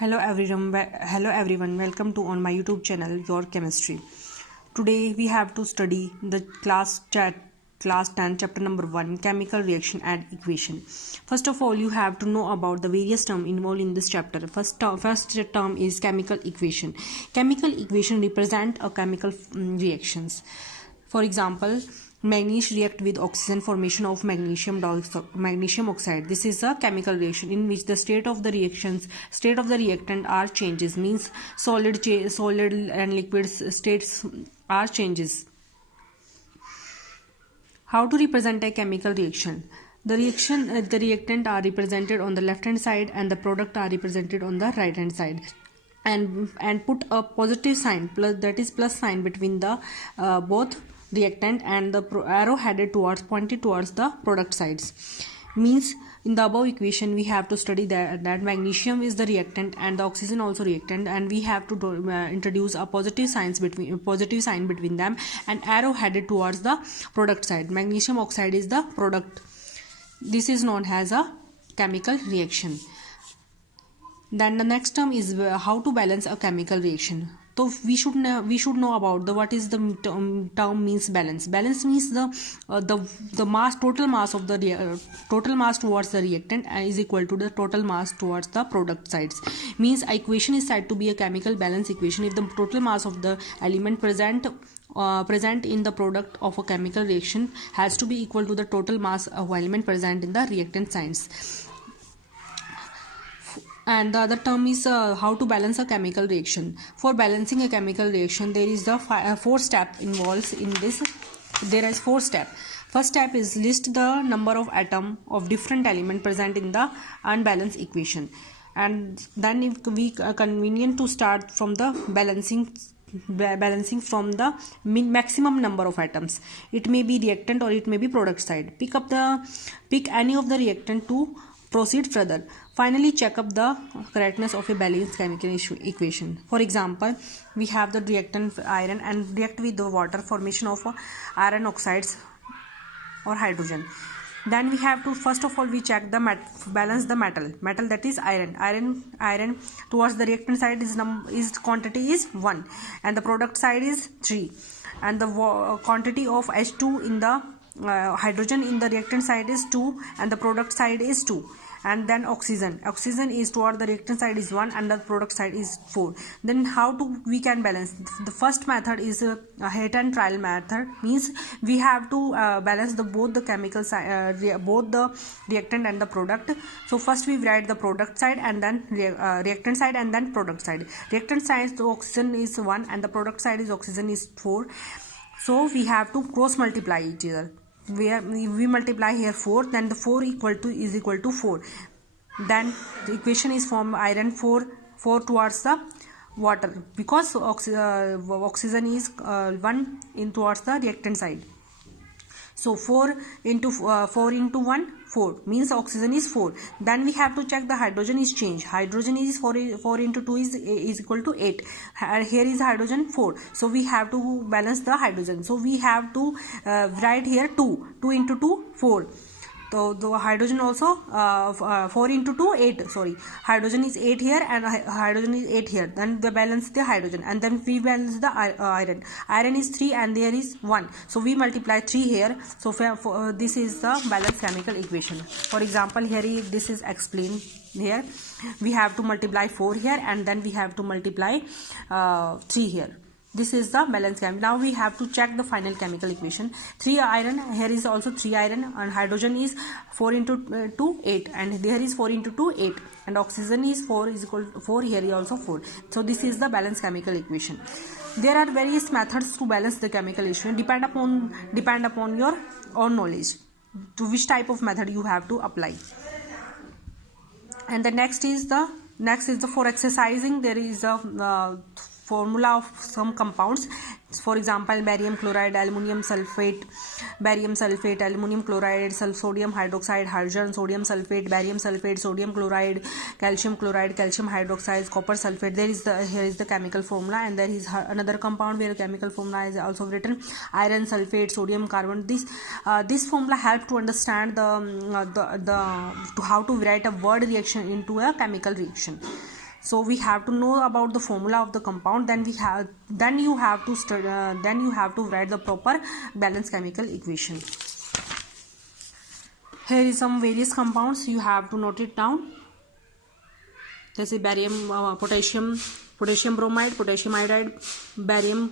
Hello everyone. Welcome to on my YouTube channel Your Chemistry. Today we have to study the class 10 chapter number 1 chemical reaction and equation. First of all, you have to know about the various terms involved in this chapter. First term is chemical equation. Chemical equation represent a chemical reactions. For example, manganese react with oxygen, formation of magnesium oxide. This is a chemical reaction in which the state of the reactant are changes, means solid and liquid states are changes. How to represent a chemical reaction? The reactant are represented on the left hand side and the product are represented on the right hand side. And put a positive sign plus sign between the both reactant and the arrow pointed towards the product sides. Means in the above equation we have to study that magnesium is the reactant and the oxygen also reactant, and we have to introduce a positive sign between them and arrow headed towards the product side. Magnesium oxide is the product. This is known as a chemical reaction. Then the next term is how to balance a chemical reaction. So we should know about what is the term means balance. Balance means the mass, total mass towards the reactant is equal to the total mass towards the product sides. Means equation is said to be a chemical balance equation if the total mass of the element present in the product of a chemical reaction has to be equal to the total mass of element present in the reactant sides. And the other term is how to balance a chemical reaction. For balancing a chemical reaction, there is the 4 step involved in this. There is 4 step. First step is list the number of atom of different element present in the unbalanced equation, and then if we convenient to start from the balancing from the maximum number of atoms. It may be reactant or it may be product side. Pick any of the reactant to proceed further. Finally, check up the correctness of a balanced chemical equation. For example, we have the reactant iron and react with the water, formation of iron oxides or hydrogen. Then we have to first of all we check the balance the metal that is iron towards the reactant side is quantity is 1 and the product side is 3, and the quantity of H2 in the hydrogen in the reactant side is 2 and the product side is 2. And then oxygen is toward the reactant side is 1 and the product side is 4. Then how we can balance? The first method is a hit and trial method. Means we have to balance both the chemical side, both the reactant and the product. So first we write the product side and then reactant side and then product side. Reactant side, so oxygen is 1 and the product side is oxygen is 4. So we have to cross multiply each other. We multiply here 4, then the 4 is equal to 4. Then the equation is from iron 4 towards the water, because oxygen is 1 in towards the reactant side. So 4 into 1 4 means oxygen is 4. Then we have to check the hydrogen is changed. Hydrogen is 4 into 2 is equal to 8. Here is hydrogen 4. So we have to balance the hydrogen. So we have to write here 2 into 2 4. So the hydrogen also 4 into 2 8. Sorry, hydrogen is 8 here and hydrogen is 8 here. Then we balance the hydrogen and then we balance the iron. Iron is 3 and there is 1. So we multiply 3 here. So this is the balanced chemical equation. For example, here this is explained here. We have to multiply 4 here and then we have to multiply 3 here. This is the balance chemical. Now we have to check the final chemical equation. 3 iron, here is also 3 iron, and hydrogen is 4 into 2 8 and there is 4 into 2 8 and oxygen is 4 is equal to 4, here is also 4. So this is the balanced chemical equation. There are various methods to balance the chemical equation. Depend upon your own knowledge to which type of method you have to apply. And the next is the for exercising. There is a formula of some compounds. For example, barium chloride, aluminum sulfate, aluminum chloride, sodium hydroxide, hydrogen, sodium sulfate, barium sulfate, sodium chloride, calcium hydroxide, copper sulfate. Here is the chemical formula, and there is another compound where chemical formula is also written: iron sulfate, sodium carbon. This formula help to understand how to write a word reaction into a chemical reaction. So we have to know about the formula of the compound, then you have to write the proper balanced chemical equation. Here is some various compounds, you have to note it down. जैसे barium potassium bromide, potassium iodide, barium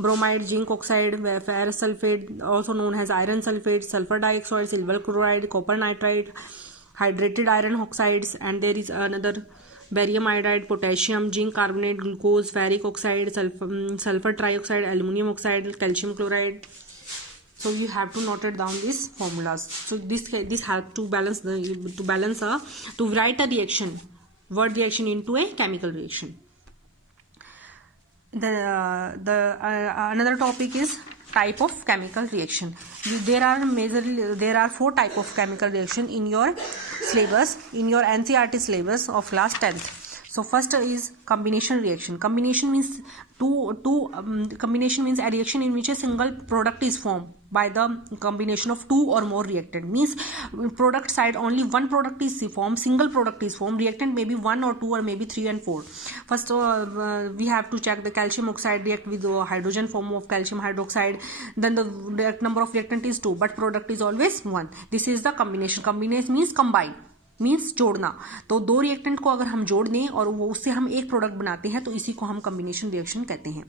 bromide, zinc oxide, ferrous sulphate also known has iron sulphate, sulphur dioxide, silver chloride, copper nitride, hydrated iron oxides, and there is another barium iodide, potassium, zinc carbonate, glucose, ferric oxide, sulfur trioxide, aluminum oxide, calcium chloride. So you have to note it down these formulas. So this help to write a reaction, word reaction into a chemical reaction. Another topic is type of chemical reaction. There are 4 type of chemical reaction in your syllabus, in your NCERT syllabus of class 10th. So first is combination reaction. Combination means combination means a reaction in which a single product is formed by the combination of 2 or more reactant. Means product side only one product is formed, single product is formed. Reactant may be 1 or 2 or maybe 3 and 4. First we have to check the calcium oxide react with the hydrogen form of calcium hydroxide. Then the number of reactant is 2, but product is always 1. This is the combination. Combination means combine, means जोड़ना. तो 2 reactant को अगर हम जोड़ दें और वो उससे हम एक प्रोडक्ट बनाते हैं तो इसी को हम कम्बिनेशन रिएक्शन कहते हैं.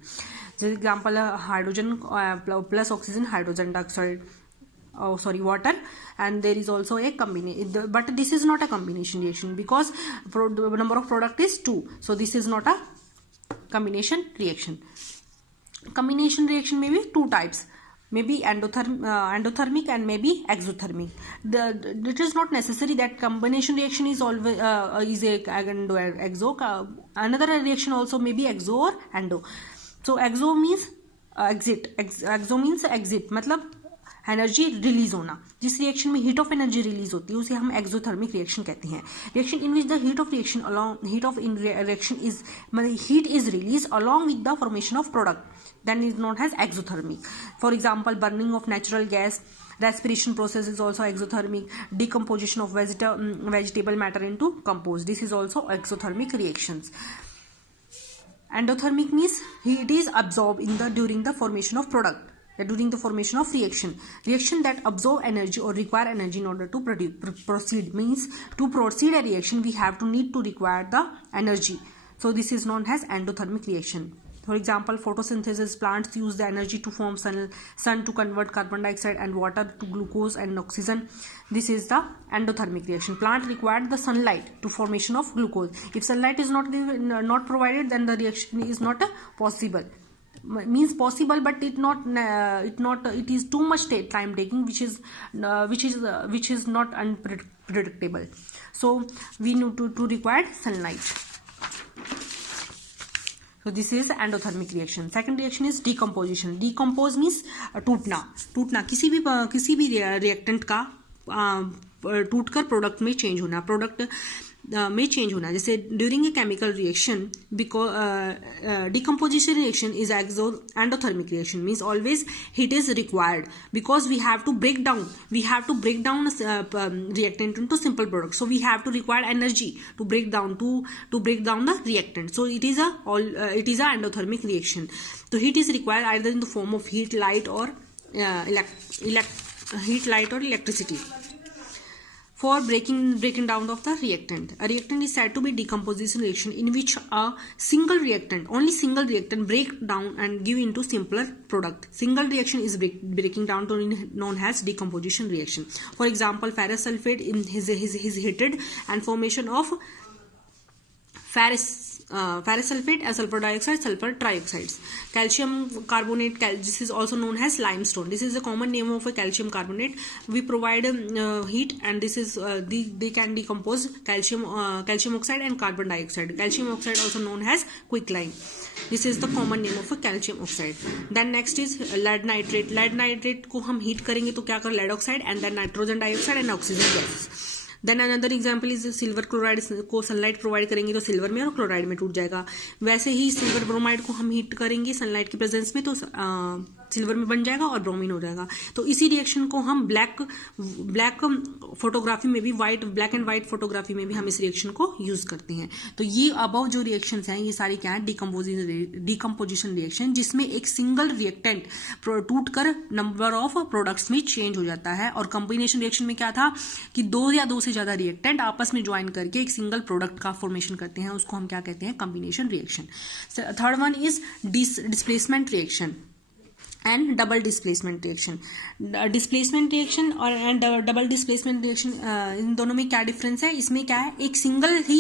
जैसे example hydrogen plus oxygen, hydrogen dioxide, water, and there is also a combination, but this is not a combination reaction because the number of product is 2, so this is not a combination reaction. Combination reaction may be 2 types, maybe endothermic and maybe exothermic. It is not necessary that combination reaction is always is a exo. Another reaction also may be exo or endo. So exo means exit, exo means exit, मतलब energy release होना. जिस reaction में heat of energy release होती है उसे हम exothermic reaction कहते हैं. Reaction in which the heat of reaction is heat is release along with the formation of product, then is known as exothermic. For example, burning of natural gas, respiration process is also exothermic. Decomposition of vegetable matter into compost, this is also exothermic reactions. Endothermic means heat is absorbed during the formation of product, during the formation of reaction that absorb energy or require energy in order to proceed. Means to proceed a reaction we have to need to require the energy, so this is known as endothermic reaction. For example, photosynthesis, plants use the energy to form sun to convert carbon dioxide and water to glucose and oxygen. This is the endothermic reaction. Plant required the sunlight to formation of glucose. If sunlight is not provided, then the reaction is not possible. Means possible, but it is too much time taking, which is not unpredictable. So we need to require sunlight. So this is endothermic reaction. Second reaction is decomposition. Decompose means टूटना किसी भी reactant का टूटकर product में change होना, product में change होना. जैसे during a chemical reaction, because decomposition reaction is endothermic reaction, means always heat is required because we have to break down reactant into simple products, so we have to require energy to break down the reactant. So it is a endothermic reaction. So heat is required either in the form of heat, light or electricity for breaking down of the reactant. A reactant is said to be decomposition reaction in which only single reactant break down and give into simpler product. Single reaction is breaking down to known as decomposition reaction. For example, ferrous sulfate is heated and formation of ferrous sulfate and sulfur dioxide, sulfur trioxides. Calcium carbonate, this is also known as limestone. This is a common name of a calcium carbonate. We provide heat, and this is they can decompose calcium oxide and carbon dioxide. Calcium oxide also known as quicklime. This is the common name of a calcium oxide. Then next is lead nitrate. Lead nitrate को हम heat करेंगे तो क्या कर lead oxide and then nitrogen dioxide and oxygen gases. Then another example is silver chloride को sunlight provide करेंगे तो silver में और क्लोराइड में टूट जाएगा. वैसे ही सिल्वर ब्रोमाइड को हम हीट करेंगे सनलाइट की प्रेजेंस में तो सिल्वर में बन जाएगा और ब्रोमीन हो जाएगा। तो इसी रिएक्शन को हम ब्लैक फोटोग्राफी में भी, ब्लैक एंड व्हाइट फोटोग्राफी में भी हम इस रिएक्शन को यूज करते हैं। तो ये अबव जो रिएक्शंस हैं ये सारी क्या है, डिकम्पोजिशन रिएक्शन, जिसमें एक सिंगल रिएक्टेंट टूट कर नंबर ऑफ प्रोडक्ट्स में चेंज हो जाता है। और कॉम्बिनेशन रिएक्शन में क्या था कि दो या दो से ज्यादा रिएक्टेंट आपस में ज्वाइन करके एक सिंगल प्रोडक्ट का फॉर्मेशन करते हैं, उसको हम क्या कहते हैं, combination reaction. Third one is displacement reaction and double displacement reaction. Displacement reaction और एंड डबल डिस्प्लेसमेंट रिएक्शन, इन दोनों में क्या डिफरेंस है, इसमें क्या है, एक सिंगल ही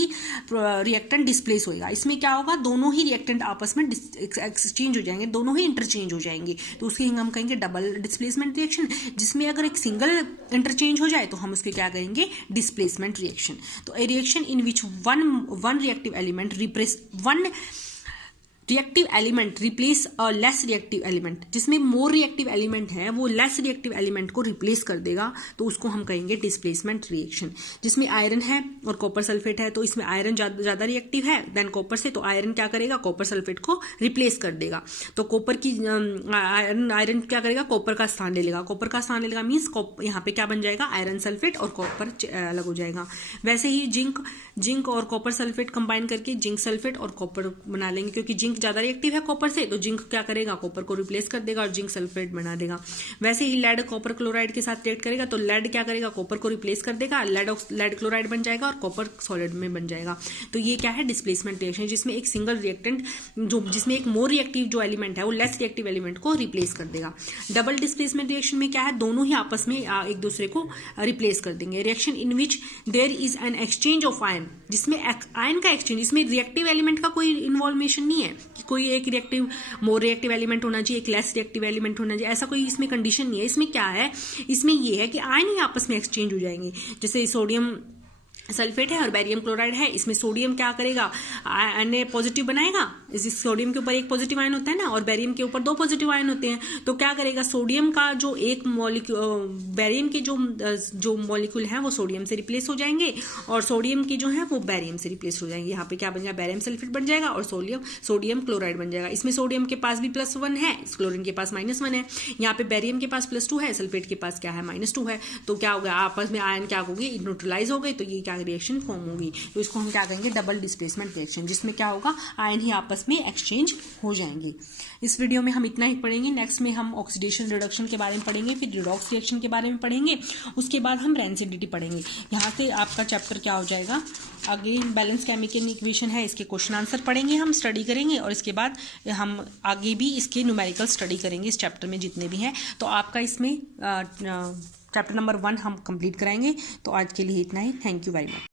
रिएक्टेंट डिस्प्लेस होगा, इसमें क्या होगा, दोनों ही रिएक्टेंट आपस में एक्सचेंज हो जाएंगे, दोनों ही इंटरचेंज हो जाएंगे, तो उसके हम कहेंगे डबल डिस्प्लेसमेंट रिएक्शन। जिसमें अगर एक सिंगल इंटरचेंज हो जाए तो हम उसके क्या कहेंगे, डिस्प्लेसमेंट रिएक्शन। तो ए reaction in which one reactive element replace a less reactive element, जिसमें मोर रिएक्टिव एलिमेंट है वो लेस रिएक्टिव एलिमेंट को रिप्लेस कर देगा, तो उसको हम कहेंगे डिस्प्लेसमेंट रिएक्शन। जिसमें आयरन है और कॉपर सल्फेट है, तो इसमें आयरन ज्यादा रिएक्टिव है देन कॉपर से, तो आयरन क्या करेगा, कॉपर सल्फेट को रिप्लेस कर देगा। तो कॉपर की आयरन क्या करेगा, कॉपर का स्थान ले लेगा, कॉपर का स्थान ले लेगा मीन्स यहाँ पे क्या बन जाएगा, आयरन सल्फेट और कॉपर अलग हो जाएगा। वैसे ही जिंक और कॉपर सल्फेट कंबाइन करके जिंक सल्फेट और कॉपर बना लेंगे, क्योंकि जिंक ज्यादा रिएक्टिव है कॉपर से, तो जिंक क्या करेगा, कॉपर को रिप्लेस कर देगा और जिंक सल्फेट बना देगा। वैसे ही लेड कॉपर क्लोराइड के साथ रिएक्ट करेगा, तो लेड क्या करेगा, कॉपर को रिप्लेस कर देगा, लेड क्लोराइड बन जाएगा और कॉपर सॉलिड में बन जाएगा। तो ये क्या है, डिस्प्लेसमेंट रिएक्शन, जिसमें एक सिंगल रिएक्टेंट जिसमें एक मोर रिएक्टिव जो एलिमेंट है वो लेस रिएक्टिव एलिमेंट को रिप्लेस कर देगा। डबल डिस्प्लेसमेंट रिएक्शन में क्या है, दोनों ही आपस में एक दूसरे को रिप्लेस कर देंगे। Reaction in which there is an exchange of ion, जिसमें आयन का एक्सचेंज, इसमें रिएक्टिव एलिमेंट का कोई इन्वॉल्वेशन नहीं है कि कोई एक रिएक्टिव मोर रिएक्टिव एलिमेंट होना चाहिए, एक लेस रिएक्टिव एलिमेंट होना चाहिए, ऐसा कोई इसमें कंडीशन नहीं है। इसमें क्या है, इसमें ये है कि आयन ही आपस में एक्सचेंज हो जाएंगे। जैसे सोडियम सल्फेट है और बैरियम क्लोराइड है, इसमें सोडियम क्या करेगा, आयन पॉजिटिव बनाएगा, इस सोडियम के ऊपर एक पॉजिटिव आयन होता है ना, और बैरियम के ऊपर दो पॉजिटिव आयन होते हैं, तो क्या करेगा, सोडियम का जो एक मॉलिक्यूल, बैरियम के जो मॉलिक्यूल है वो सोडियम से रिप्लेस हो जाएंगे और सोडियम के जो है वो बैरियम से रिप्लेस हो जाएंगे। यहाँ पे क्या बन जाएगा, बैरियम सल्फेट बन जाएगा और सोडियम क्लोराइड बन जाएगा। इसमें सोडियम के पास भी +1 है, क्लोरीन के पास -1 है, यहाँ पे बैरियम के पास +2 है, सल्फेट के पास क्या है, -2 है। तो क्या होगा, आपस में आयन क्या होगी, न्यूट्रलाइज हो गई, तो ये क्या रिएक्शन फॉर्म होगी। तो इसको हम क्या कहेंगे, डबल डिस्प्लेसमेंट रिएक्शन, जिसमें क्या होगा, आयन ही आपस में एक्सचेंज हो जाएंगे। इस वीडियो में हम इतना ही पढ़ेंगे। नेक्स्ट में हम ऑक्सीडेशन रिडक्शन के बारे में पढ़ेंगे, फिर रिडॉक्स रिएक्शन के बारे में पढ़ेंगे, उसके बाद हम रेंसिडिटी पढ़ेंगे। यहाँ से आपका चैप्टर क्या हो जाएगा, आगे बैलेंस केमिकल इक्वेशन है, इसके क्वेश्चन आंसर पढ़ेंगे, हम स्टडी करेंगे और इसके बाद हम आगे भी इसके न्यूमेरिकल स्टडी करेंगे इस चैप्टर में जितने भी हैं। तो आपका इसमें चैप्टर नंबर 1 हम कंप्लीट कराएंगे। तो आज के लिए इतना ही। Thank you very much.